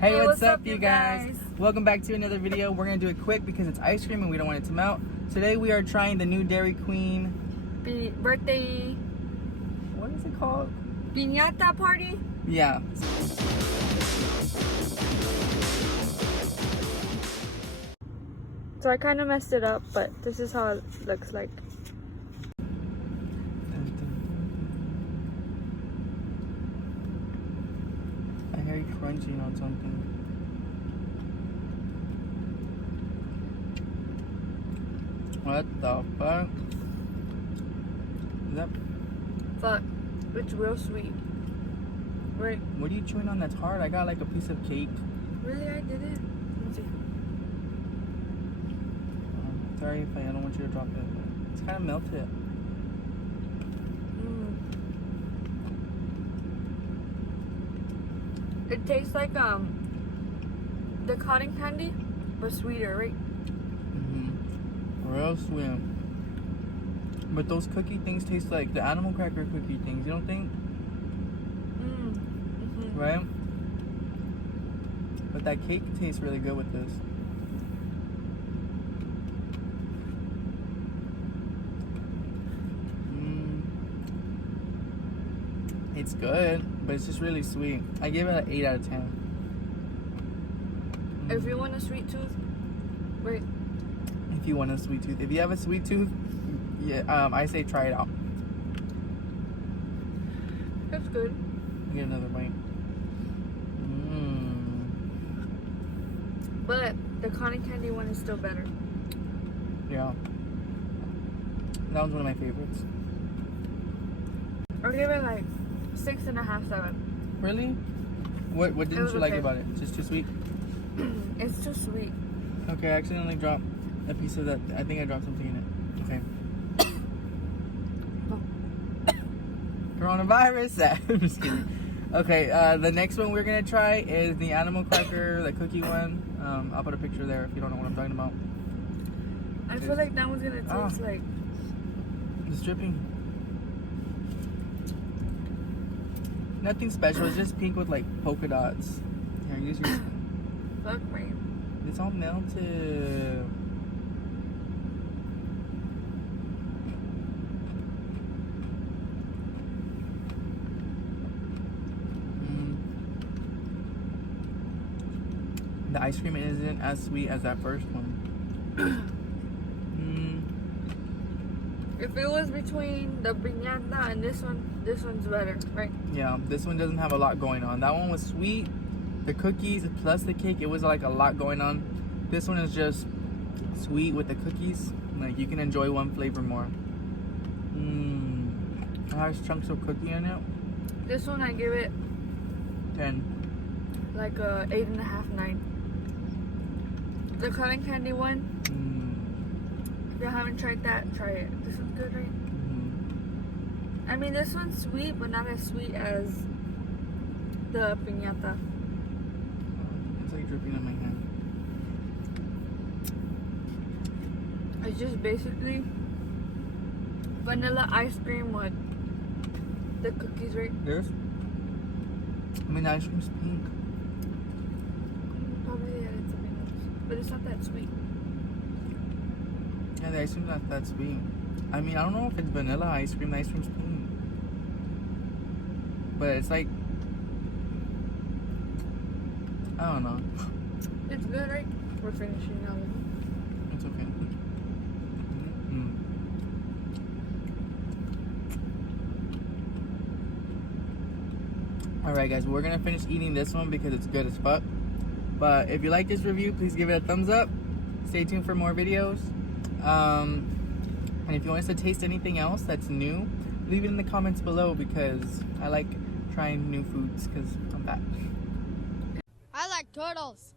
Hey, what's up, you guys? Welcome back to another video. We're gonna do it quick because it's ice cream and we don't want it to melt. Today we are trying the new Dairy Queen birthday. What is it called? Piñata party? Yeah. So I kind of messed it up, but this is how it looks like. I hear you crunching on something. What the fuck? Is that... Fuck. It's real sweet. Wait. What are you chewing on that's hard? I got like a piece of cake. Really? I did it? Let me see. Sorry if I don't want you to drop it. It's kind of melted. It tastes like the cotton candy, but sweeter, right? Real sweet. But those cookie things taste like the animal cracker cookie things. You don't think? Right? But that cake tastes really good with this. It's good, but it's just really sweet. I give it an 8 out of 10. If you want a sweet tooth, wait. If you want a sweet tooth. If you have a sweet tooth, yeah, I say try it out. That's good. Get another bite. But the cotton candy one is still better. Yeah. That was one of my favorites. I'll give it like 6.5, 7. Really? What didn't you like about it? Just too sweet? It's too sweet. Okay, I accidentally dropped a piece of that. I think I dropped something in it. Okay. Coronavirus. I'm just kidding. Okay, the next one we're gonna try is the animal cracker, the cookie one. I'll put a picture there if you don't know what I'm talking about. I feel like that one's gonna taste like... It's dripping. Nothing special. It's just pink with like polka dots. Here, use your... Fuck me. It's all melted. The ice cream isn't as sweet as that first one. If it was between the piñata and this one's better, right? Yeah, this one doesn't have a lot going on. That one was sweet. The cookies plus the cake, it was like a lot going on. This one is just sweet with the cookies. Like you can enjoy one flavor more. It has chunks of cookie in it. This one I give it 10. like a 8.5, 9. The cotton candy one. If you haven't tried that, try it. This one's good, right? I mean, this one's sweet, but not as sweet as the piñata. It's like dripping on my hand. It's just basically vanilla ice cream with the cookies, right? There's? I mean, the ice cream's pink. Probably added something else, but it's not that sweet. Yeah, the ice cream's not that sweet. I mean, I don't know if it's vanilla ice cream. The ice cream's pink. But it's like... I don't know. It's good, right? We're finishing now. It's okay. Alright guys, we're gonna finish eating this one because it's good as fuck. But if you like this review, please give it a thumbs up. Stay tuned for more videos. And if you want us to taste anything else that's new, leave it in the comments below because I like trying new foods because I'm fat. I like turtles.